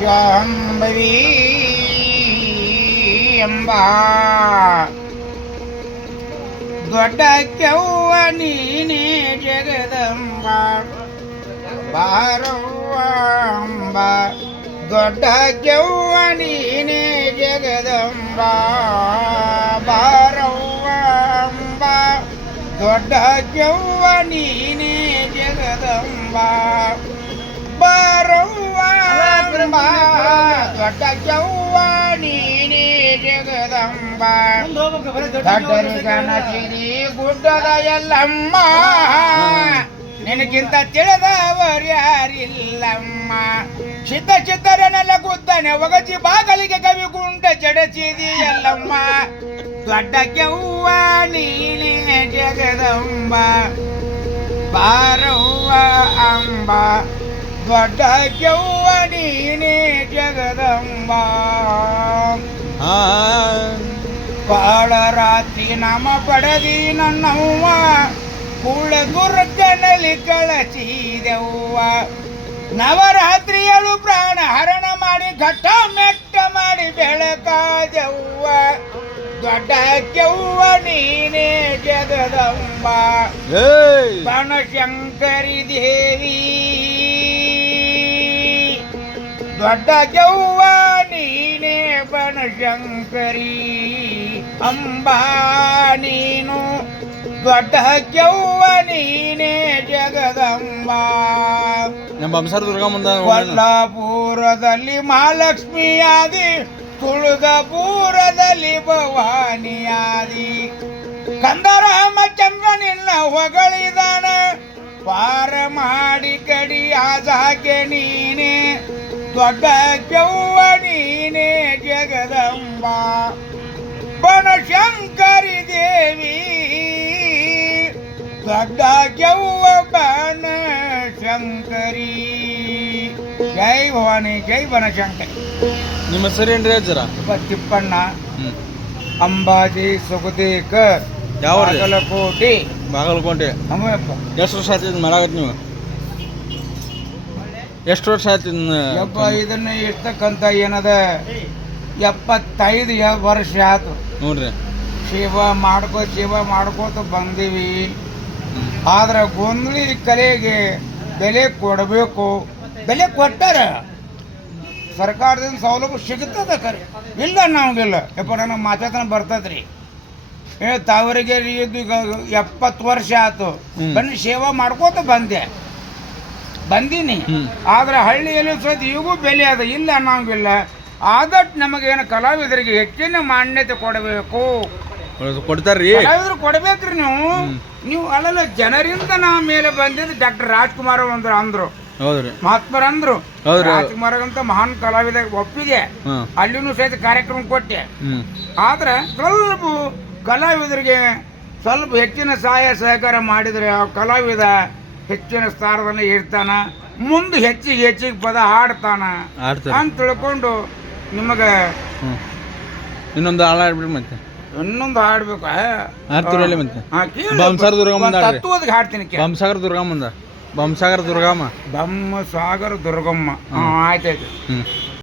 ಶಾಂಭವಿ ಎಂಬ ದೊಡ್ಡ ಕೆವ್ವ ನೀನೇ ಜಗದಂಬ ಬಾರವ್ವ ಅಂಬ ದೊಡ್ಡ ಕೆವ್ವ ನೀನೇ ಜಗದಂಬ ಬಾರವ್ವ ಅಂಬ ದೊಡ್ಡ ಕೆವ್ವ ನೀನೇ ಜಗದಂಬ ಬಾರವ್ವ ಅಂಬ ದೊಡ್ಡ ಕೆವ್ವ ನೀನೇ ಜಗದಂಬ ಗಣಸಿರಿ ಗುಡ್ಡದ ಎಲ್ಲಮ್ಮ ನಿನಗಿಂತ ತಿಳಿದವರು ಯಾರಿಲ್ಲಮ್ಮ ಚಿತ್ತ ಚಿತ್ತರನೆಲ್ಲ ಗುದ್ದನೆ ಒಗಚಿ ಬಾಗಲಿಗೆ ಕವಿ ಗುಂಡ ಜಡಚಿದಿ ಎಲ್ಲಮ್ಮ ದೊಡ್ಡ ಕೆವ್ವ ನೀನೇ ಜಗದಂಬ ಬಾರವ್ವ ಅಂಬ ದೊಡ್ಡ ಕೆವ್ವ ನೀನೇ ಜಗದಂಬ ಬಾಳ ರಾತ್ರಿ ನಾಮ ಪಡೆದಿ ನನ್ನವ್ವ ಕೂಳ ದುರ್ಗನಲ್ಲಿ ಕಳಚಿದೆವ್ವ ನವರಾತ್ರಿಯಳು ಪ್ರಾಣ ಹರಣ ಮಾಡಿ ಘಟ್ಟ ಮೆಟ್ಟ ಮಾಡಿ ಬೆಳಕಾದೆವ್ವ ದೊಡ್ಡ ಕೆವ್ವ ನೀನೇ ಜಗದಂಬ ಬನಶಂಕರಿ ದೇವಿ ದೊಡ್ಡ ಕೆವ್ವ ನೀನೇ ಬನಶಂಕರಿ ಅಂಬಾ ನೀನು ದೊಡ್ಡ ಕೆವ್ವ ನೀನೇ ಜಗದಂಬ ಕೊಲ್ಲಾಪುರದಲ್ಲಿ ಮಹಾಲಕ್ಷ್ಮಿಯಾದಿ ತುಳಜಾಪುರದಲ್ಲಿ ಭವಾನಿಯಾದಿ ಕಂದರಾಮಚಂದ್ರ ನಿನ್ನ ಹೊಗಳಿದಾನ ಪಾರ ಮಾಡಿ ಕಡಿ ಆಜಾಕೆ ನೀನೆ ದೊಡ್ಡ ಕೆವ್ವ ನೀನೇ ಜಗದಂಬ ಬನಶಂಕರಿ ದೇವಿ ದೊಡ್ಡ ಕೆವ್ವ ಬನಶಂಕರಿ ಜೈ ಭವಾನಿ ಜೈ ಬನಶಂಕರಿ. ನಿಮ್ಮ ಹೆಸರೇನ್ರಿ ಅಜ್ಜರ? ತಿಪ್ಪಣ್ಣ ಅಂಬಾಜಿ ಸುಗದೇಕರ್ ಯಾವ ಬಾಗಲಕೋಟೆ. ಬಾಗಲಕೋಟೆ. ಎಷ್ಟು ವರ್ಷ ಆಯ್ತು ಮಾಡಾಕತ್ ನೀವು? ಎಷ್ಟು ವರ್ಷ ಆಯ್ತು ಇದನ್ನ ಇರ್ತಕ್ಕಂಥ ಏನದ 75 ವರ್ಷ ಆಯ್ತು ನೋಡ್ರಿ. ಸೇವಾ ಮಾಡ್ಕೋತ ಬಂದೀವಿ. ಆದ್ರೆ ಗೊಂದಲಿ ಕಲೆಗೆ ಬೆಲೆ ಕೊಡಬೇಕು. ಬೆಲೆ ಕೊಟ್ಟಾರ ಸರ್ಕಾರದಿಂದ ಸೌಲಭ್ಯ ಸಿಗುತ್ತದ ಕರೆ ಇಲ್ಲ ನಮಗಿಲ್ಲ. ಯಪ್ಪ ನನಗೆ ಮಾತಾತನ ಬರ್ತದ್ರಿ. ತಾವರಿಗೆ 70 ವರ್ಷ ಆಯ್ತು ಬನ್ನಿ ಸೇವಾ ಮಾಡ್ಕೋತ ಬಂದೀನಿ. ಆದ್ರೆ ಹಳ್ಳಿಯಲ್ಲಿ ಸಹಿತ ಈಗೂ ಬೆಲೆ ಅದ ಇಲ್ಲ ಅನ್ನೋಂಗಿಲ್ಲ. ಆದಷ್ಟು ನಮಗೇನು ಕಲಾವಿದರಿಗೆ ಹೆಚ್ಚಿನ ಮಾನ್ಯತೆ ಕೊಡಬೇಕು. ಕೊಡ್ತಾರ್ರಿ ಕಲಾವಿದ್ರು ಕೊಡ್ಬೇಕ್ರಿ. ನೀವು ಅಲ್ಲಲ್ಲ ಜನರಿಂದ ನಾವು ಮೇಲೆ ಬಂದಿದ್ದು ಡಾಕ್ಟರ್ ರಾಜ್ಕುಮಾರ್ ಅಂದ್ರು ಮಹಾತ್ಮರಂದ್ರು. ರಾಜ್ಕುಮಾರ್ ಅಂತ ಮಹಾನ್ ಕಲಾವಿದ ಒಪ್ಪಿಗೆ ಅಲ್ಲಿನೂ ಸಹಿತ ಕಾರ್ಯಕ್ರಮ ಕೊಟ್ಟೆ. ಆದ್ರೆ ಸ್ವಲ್ಪ ಕಲಾವಿದರಿಗೆ ಸ್ವಲ್ಪ ಹೆಚ್ಚಿನ ಸಹಾಯ ಸಹಕಾರ ಮಾಡಿದ್ರೆ ಆ ಕಲಾವಿದ ಹೆಚ್ಚಿನ ಸ್ಥಾನದಲ್ಲಿ ಇರ್ತಾನ, ಮುಂದೆ ಹೆಚ್ಚಿಗೆ ಪದ ಹಾಡ್ತಾನ ಅಂತ ತಿಳ್ಕೊಂಡು ನಿಮಗೆ ಇನ್ನೊಂದು ಹಾಡ್ಬಿಡ್ರಿ. ಮತ್ತೆ ಇನ್ನೊಂದು ಹಾಡ್ಬೇಕು. ತತ್ವದ ಹಾಡ್ತೀನಿ. ಬಂಸಾಗರ ದುರ್ಗಮ್ಮ. ಬೊಮ್ಮಸಾಗರ ದುರ್ಗಮ್ಮ. ಆಯ್ತಾಯ್ತು.